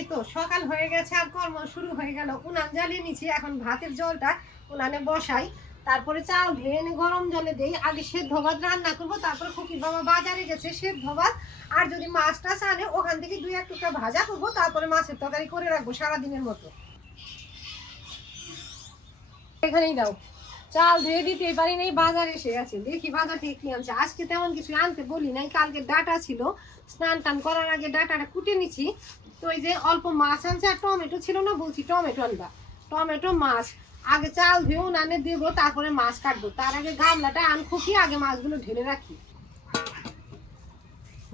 এই তো সকাল হয়ে গেছে আর কর্ম শুরু হয়ে গেল। উনান জ্বালিয়ে নিচ্ছি, এখন ভাতের জলটা উনানে বসাই, তারপরে চাল ধুয়ে এনে গরম জলে দেই। আগে সেদ্ধ ভাত রান্না করবো, তারপরে খুকির বাবা বাজারে গেছে সেদ্ধ ভাত, আর যদি মাছ টাছ আনে ওখান থেকে 2-1 টুকরা ভাজা করবো, তারপরে মাছের তরকারি করে রাখবো সারাদিনের মতো। এখানেই দাও, চাল ধুয়ে দিতেই পারি নাই, বাজার এসে গেছে। দেখি বাজার থেকে কি আনছে। আজকে তেমন কিছু আনতে বলি নাই, কালকে ডাটা ছিল, স্নান টান করার আগে ডাটাটা কুটে নিছি। তো এই যে অল্প মাছ আনছে আর টমেটো ছিল না, বলছি টমেটো আনবা, টমেটো মাছ। আগে চাল ধুয়ে উনানে দেবো, তারপরে মাছ কাটবো। তার আগে গামলাটা আন খুকি, আগে মাছগুলো ঢেলে রাখি।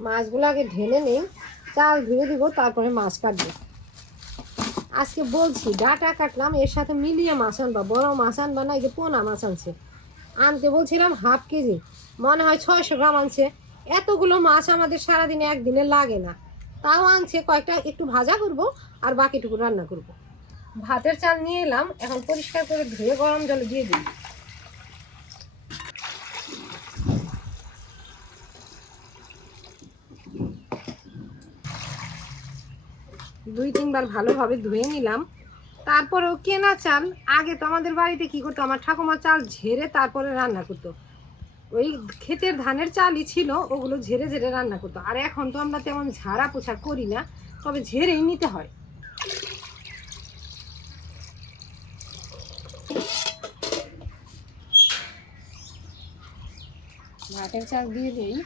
মাছগুলো আগে ঢেলে নেই, চাল ধুয়ে দিব, তারপরে মাছ কাটবো। আজকে বলছি ডাটা কাটলাম, এর সাথে মিলিয়ে মাছ আনবা, বড় মাছ আনবা না। এই যে পোনা মাছ আনছে, আনতে বলছিলাম হাফ কেজি, মনে হয় 600 গ্রাম আনছে। এতগুলো মাছ আমাদের সারাদিনে একদিনে লাগে না, তাও আনছে কয়েকটা, একটু ভাজা করব আর বাকিটুকু রান্না করব। ভাতের চাল নিয়ে এলাম, এখন পরিষ্কার করে ধুয়ে গরম জলে দিয়ে দিই। 2-3 বার ভালোভাবে ধুয়ে নিলাম। তারপরেও কেনা চাল, আগে তো আমাদের বাড়িতে কি করতো, আমার ঠাকুমা চাল ঝেড়ে তারপরে রান্না করতো। ওই ক্ষেতের ধানের চালই ছিল, ওগুলো ঝেড়ে ঝেড়ে রান্না করতো। আর এখন তো আমরা তেমন ঝাড়া পোছা করি না, তবে ঝেড়েই নিতে হয়। ভাতের চাল দিয়ে দিই,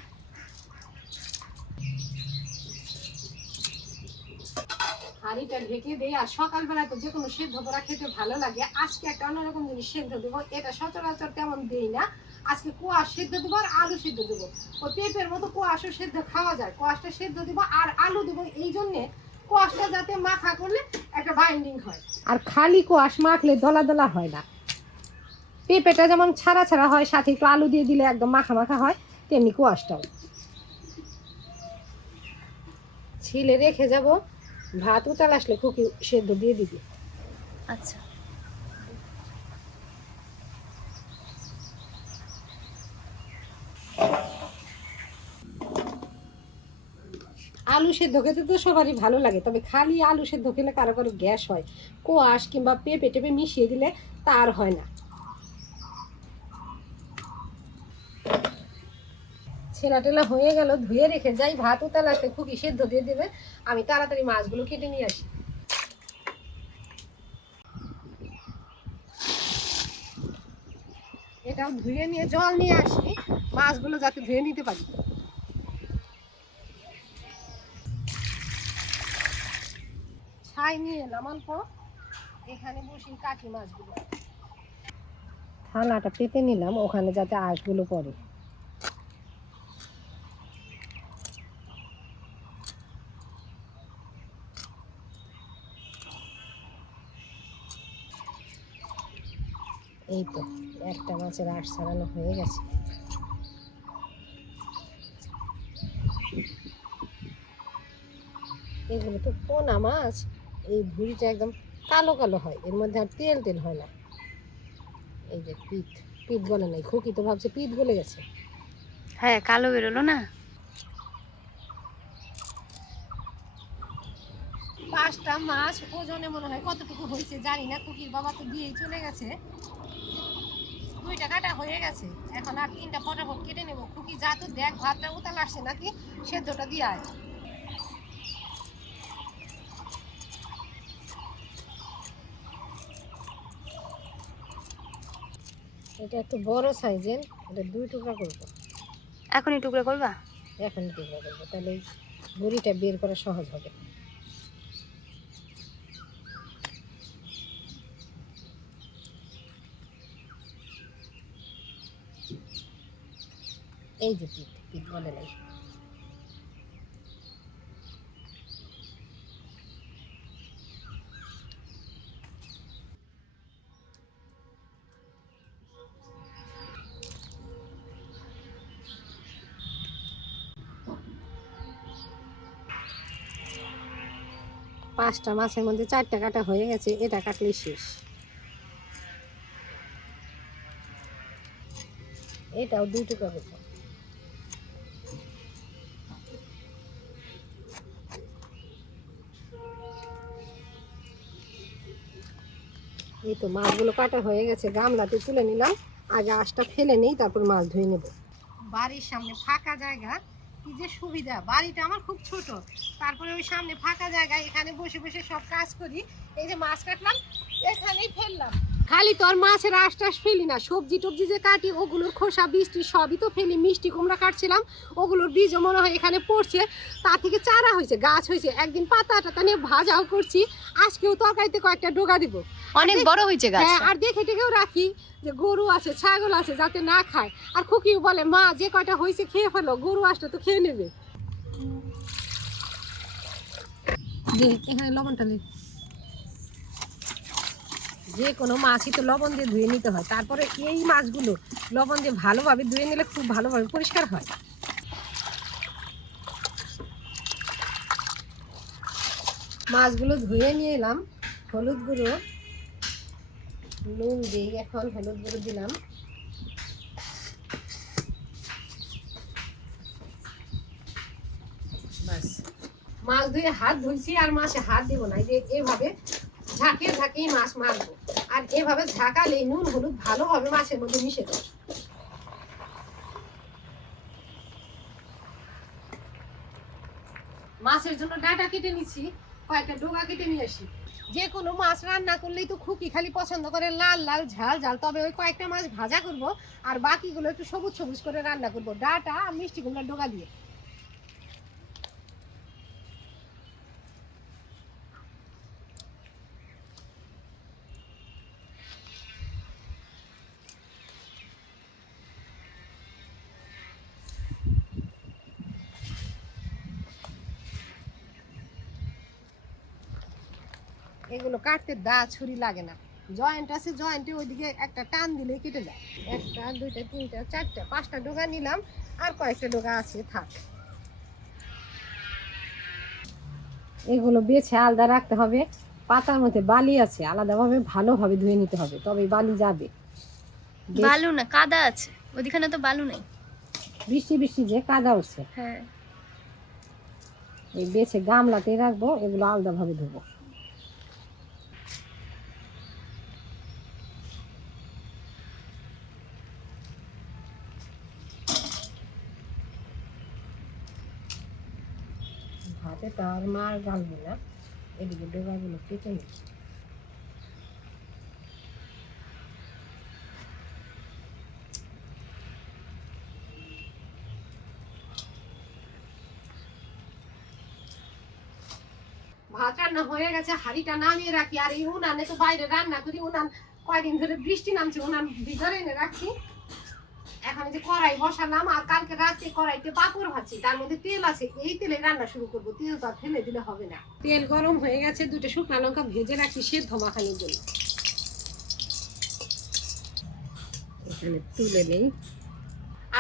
হাঁড়িটা ঢেকে দিই। আর সকালবেলা তো যে কোনো সেদ্ধ করা খেতে ভালো লাগে, আজকে একটা অন্যরকম জিনিস সেদ্ধ দেবো, এটা সচরাচর তেমন দেই না। আজকে কোয়াশ সেদ্ধ দেবো আর আলু সেদ্ধ দেবো। ওই পেঁপের মতো কোয়াশও সেদ্ধ খাওয়া যায়, কোয়াশটা সেদ্ধ দেবো আর আলু দেবো, এই জন্যে কোয়াশটা যাতে মাখা করলে একটা বাইন্ডিং হয়। আর খালি কোয়াশ মাখলে দলা দলা হয় না। পেঁপেটা যেমন ছাড়া ছাড়া হয়, সাথে একটু আলু দিয়ে দিলে একদম মাখা মাখা হয়, তেমনি কোয়াশটাও। ছিলে রেখে যাব, ভাত উতাল আসলে খুকি সেদ্ধ দিয়ে দিবি। আচ্ছা, আলু সেদ্ধ খেতে তো সবারই ভালো লাগে, তবে খালি আলু সেদ্ধ খেলে কারো কারো গ্যাস হয়। কোয়াশ কিংবা পেঁপে টেপে মিশিয়ে দিলে তার হয় না। ছেলা টেলা হয়ে গেল, ধুয়ে রেখে যাই, ভাত উতাল আসলে খুকি সেদ্ধ দিয়ে দেবে। আমি তাড়াতাড়ি মাছগুলো কেটে নিয়ে আসি। এটাও ধুয়ে নিয়ে জল নিয়ে আসি, মাছগুলো যাতে ধুয়ে নিতে পারি। ছাই নিয়ে এলাম অল্প, এখানে বসি কাটি মাছগুলো। থালাটা পেতে নিলাম, ওখানে যাতে আঁশগুলো পড়ে। এই তো একটা মাছের আঁশ ছাড়ানো হয়ে গেছে। এগুলো তো পোনা মাছ, এই ভুঁড়িটা একদম কালো কালো হয়, এর মধ্যে আর তেল তেল হয় না। এই যে পিঠ, পিঠ গলে নাই, খুকি তো ভাবছে পিঠ গলে গেছে। হ্যাঁ কালো বেরোলো না। 5টা মাছ ওজনে মনে হয় কতটুকু হয়েছে জানি না, খুকির বাবা তো দিয়েই চলে গেছে। 2টা কাটা হয়ে গেছে, এখন আর 3টা ফটাফট কেটে নেবো। খুকি যা তো দেখ ভাতটা উতাল আসছে নাকি, সেদ্ধটা দিয়ে আয়। এটা একটু বড় সাইজের, এটা 2 টুকরা করবো। এখনই টুকরো করবা? এখনই টুকরা করবো, তাহলে বড়িটা বের করা সহজ হবে। এই যে পিঠ, পিঠ বলে নাই। পাঁচটা মাছের মধ্যে 4টা কাটা হয়ে গেছে, এটা কাটলেই শেষ। এটাও 2 টুকরা করবো। এই তো মাছগুলো কাটা হয়ে গেছে, গামলাতে তুলে নিলাম। আগে আঁশটা ফেলে নিই, তারপর মাছ ধুয়ে নেব। বাড়ির সামনে ফাঁকা জায়গা, কি যে সুবিধা। বাড়িটা আমার খুব ছোট, তারপরে ওই সামনে ফাঁকা জায়গা, এখানে বসে বসে সব কাজ করি। এই যে মাছ কাটলাম, এখানেই ফেললাম। খালি তো আর মাছের আঁশ টাশ ফেলি না, সবজি টবজি যে কাটি ওগুলোর খোসা বীজটি সবই তো ফেলি। মিষ্টি কুমড়া কাটছিলাম, ওগুলোর বীজও মনে হয় এখানে পড়ছে, তা থেকে চারা হয়েছে, গাছ হয়েছে। একদিন পাতা টাতা নিয়ে ভাজাও করছি, আজকেও তরকারিতে কয়েকটা ডোকা দিব। অনেক বড় হয়েছে গাছ। হ্যাঁ, আর দেখে টেকেও রাখি যে গরু আছে ছাগল আছে যাতে না খায়। আর খুকিও বলে, মা যে কয়টা হয়েছে খেয়ে ফেলো, গরু আসলে তো খেয়ে নেবে। এখানে লবণটা নেই, যে কোনো মাছই তো লবণ দিয়ে ধুয়ে নিতে হয়। তারপরে এই মাছগুলো লবণ দিয়ে ভালোভাবে ধুয়ে নিলে খুব ভালোভাবে পরিষ্কার হয়। মাছগুলো ধুয়ে নিয়ে এলাম, হলুদ গুঁড়ো নুন দিই। এখন হলুদ গুঁড়ো দিলাম, বাস। মাছ ধুয়ে হাত ধুইছি, আর মাছে হাত দিব না। যে এভাবে ঝাঁকে ঝাঁকেই মাছ মারবো, আর এভাবে ঝাঁকালে নুন হলুদ ভালোভাবে মাছের মধ্যে মিশে যায়। মাছের জন্য ডাঁটা কেটে নিচ্ছি, কয়েকটা ডোকা কেটে নিয়ে আসি। যে কোনো মাছ রান্না করলেই তো খুকি খালি পছন্দ করে লাল লাল ঝাল ঝাল, তবে ওই কয়েকটা মাছ ভাজা করব, আর বাকিগুলো একটু সবুজ সবুজ করে রান্না করব, ডাঁটা আর মিষ্টি কুমড়ার ডোকা দিয়ে। এগুলো কাটতে দা ছুরি লাগে না, জয়েন্ট আছে, জয়েন্টে ওইদিকে একটা টান দিলে কেটে যায়। একটা দুইটা তিনটা চারটা পাঁচটা ডোকা নিলাম, আর কয়েকটা ডোকা আছে থাক। এগুলো বেছে আলাদা রাখতে হবে, পাতার মধ্যে বালি আছে, আলাদাভাবে ভালোভাবে ধুয়ে নিতে হবে, তবে বালি যাবে। বালু না, কাদা আছে ওদিকে, তো বালু নেই। বৃষ্টি বৃষ্টি যে কাদা উঠছে। হ্যাঁ, এই বেছে গামলাতে রাখবো, এগুলো আলাদাভাবে ধুবো। হাতে তো আর মার গালবে না, এদিকে ডোকাগুলো কেটে নিচ্ছি। ভাত রান্না হয়ে গেছে, হাঁড়িটা নামিয়ে রাখি। আর এই উনানে তো বাইরে রান্না করি, উনান কয়দিন ধরে বৃষ্টি নামছে, উনান ভিতরে এনে রাখছি। এখন যে কড়াই বসালাম, আর কালকে রাতে কড়াইতে পাঁপড় ভাজছি, তার মধ্যে তেল আছে, এই তেলে রান্না শুরু করব। তেল তো আর ফেলে দিলে হবে না। তেল গরম হয়ে গেছে, দুটো শুকনো লঙ্কা ভেজে রাখছি সেদ্ধ মাখানোর জন্য। এখানে তুলে নেই,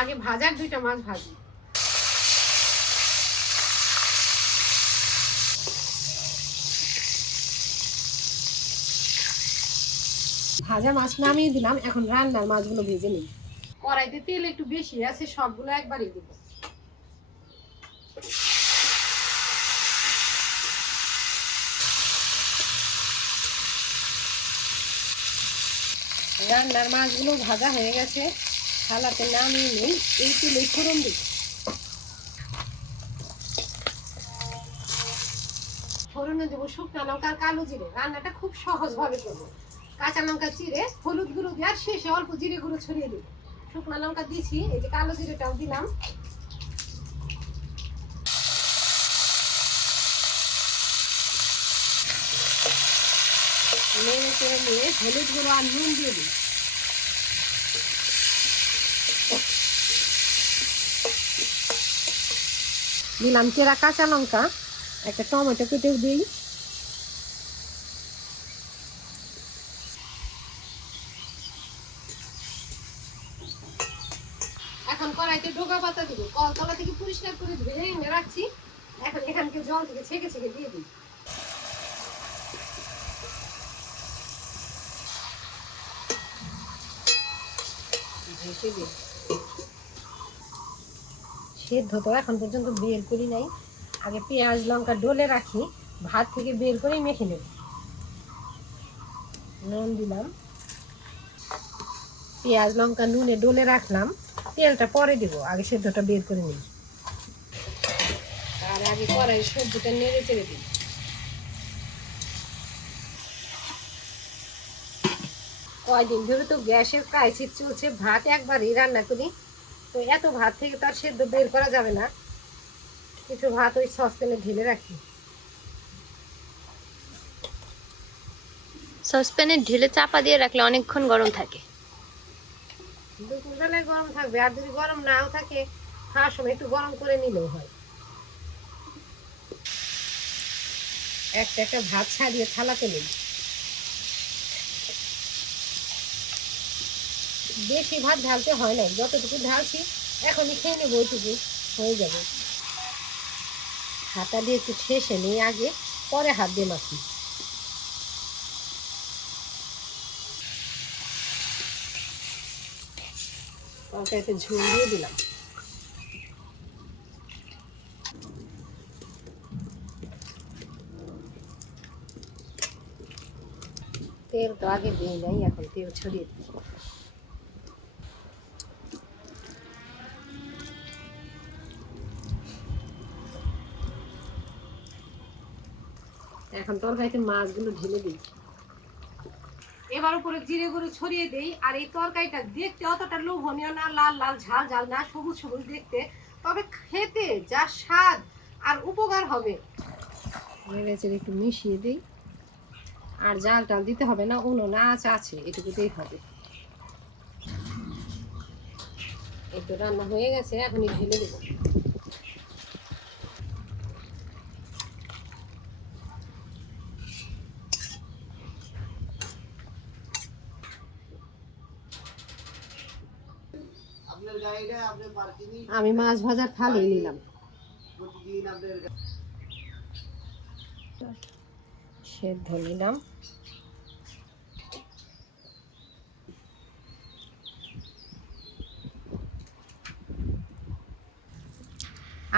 আগে ভাজার দুইটা মাছ ভাজি। ভাজা মাছ নামিয়ে দিলাম, এখন রান্নার মাছগুলো ভেজে নিই। কড়াইতে তেল একটু বেশি আছে, সবগুলো একবারই দিব। রান্নার মাছগুলো ভাজা হয়ে গেছে, থালাতে নামিয়ে নিই। এই তেলেই ফোড়ন দিই। ফোড়নে দেবো শুকনো লঙ্কা আর কালো জিরে। রান্নাটা খুব সহজ ভাবে করবো। কাঁচা লঙ্কা চিড়ে হলুদ গুঁড়ো দিয়ে, আর শেষে অল্প জিরে গুঁড়ো ছড়িয়ে দিই। শুকনো লঙ্কা দিয়েছি, এই যে কালো জিরেটাও দিলাম। নেড়ে চেড়ে নিয়ে হলুদ গুঁড়ো আর নুন দিয়ে দিই। দিলাম চেরা কাঁচা লঙ্কা, একটা টমেটো কেটেও দিই। এখন কড়াইতে ডোকা পাতা দিব, কলতলা থেকে পরিষ্কার করে ধুয়ে এনে রাখছি। এখন এখানকে জল থেকে ছেঁকে ছেঁকে দিয়ে দিই। সেদ্ধ তো এখন পর্যন্ত বের করি নাই, আগে পেঁয়াজ লঙ্কা ডলে রাখি, ভাত থেকে বের করে মেখে নেব। নুন দিলাম, পেঁয়াজ লঙ্কা নুনে ডলে রাখলাম, তেলটা পরে দিব, আগে সেদ্ধটা বের করে নিই। আর আগে কড়াই সবজিটা নেড়ে চেড়ে দিই। কয়দিন ধরে তো গ্যাসের ক্রাইসিস চলছে, ভাত একবারই রান্না করি, তো এত ভাত থেকে তার সেদ্ধ বের করা যাবে না, কিছু ভাত ওই সসপ্যানে ঢেলে রাখি। সসপ্যানে ঢেলে চাপা দিয়ে রাখলে অনেকক্ষণ গরম থাকে। দুপুরবেলায় গরম থাকবে, আর যদি গরম নাও থাকে খাওয়ার সময় একটু গরম করে নিলেও হয়। একটা একটা ভাত ছাড়িয়ে থালাতে নিই। বেশি ভাত ঢালতে হয় না, যতটুকু ঢালছি এখনই খেয়ে নেবো, ওইটুকু হয়ে যাবে। হাতা দিয়ে একটু শেষে নিই আগে, পরে হাত দিয়ে মাখি। তরকারিতে ঝোল দিয়ে দিলাম। তেল তো আগে দিই নাই, এখন তেল ছড়িয়ে দিই। এখন তরকারিতে মাছগুলো ঢেলে দিই। এবার উপরে জিরে গুঁড়ো ছড়িয়ে দেই। আর এই তরকারিটা দেখতে অতটা লোভনীয় না, লাল লাল ঝাল ঝাল না, সবুজ সবুজ দেখতে, তবে খেতে যা স্বাদ আর উপকার হবে। নেড়ে চেড়ে একটু মিশিয়ে দিই। আর জাল টাল দিতে হবে না, উনুনে আঁচ আছে, এটুকুতেই হবে। একটু রান্না হয়ে গেছে, এখনই ঢেলে দেবো। আমি মাছ ভাজার থালি নিলাম। সেদ্ধ নিলাম।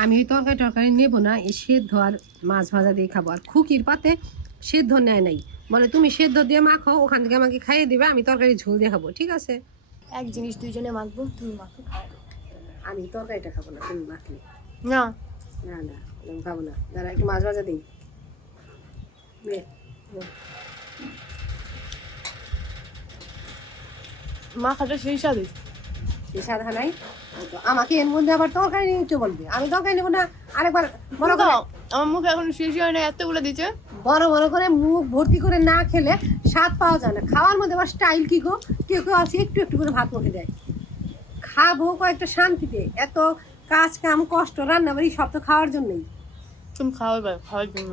আমি এই তরকারি টরকারি নেবো না, এই সেদ্ধ আর মাছ ভাজা দিয়ে খাবো। আর খুকির পাতে সেদ্ধ নেয় নাই, বলে তুমি সেদ্ধ দিয়ে মাখো, ওখান থেকে আমাকে খাইয়ে দিবে, আমি তরকারি ঝোল দিয়ে খাবো। ঠিক আছে, এক জিনিস দুইজনে মাখবো, তুমি মাখো খাও। আমি তরকারিটা খাবো না, তুমি মাখলে। না না না, আমি খাবো না, দাঁড়া একটু মাছ ভাজা দিই। মাখাটা সেই স্বাদে। সাদা নাই তো, আমাকে এর মধ্যে আবার তরকারি নিতে বলবে, আমি তরকারি নেবো না। আরেকবার বড় করে, আমার মুখে এখন শেষ হয় না, এতগুলো দিচ্ছে। বড় বড় করে মুখ ভর্তি করে না খেলে স্বাদ পাওয়া যায় না। খাওয়ার মধ্যে আবার স্টাইল কি গো, কেউ কেউ আছে একটু একটু করে ভাত মুখে দেয়। খাবো কয়েকটা শান্তিতে, এত কাজ কাম কষ্ট রান্না বাড়ি সব তো খাওয়ার জন্যই। তুমি খাও এবার, খাওয়ার জন্য।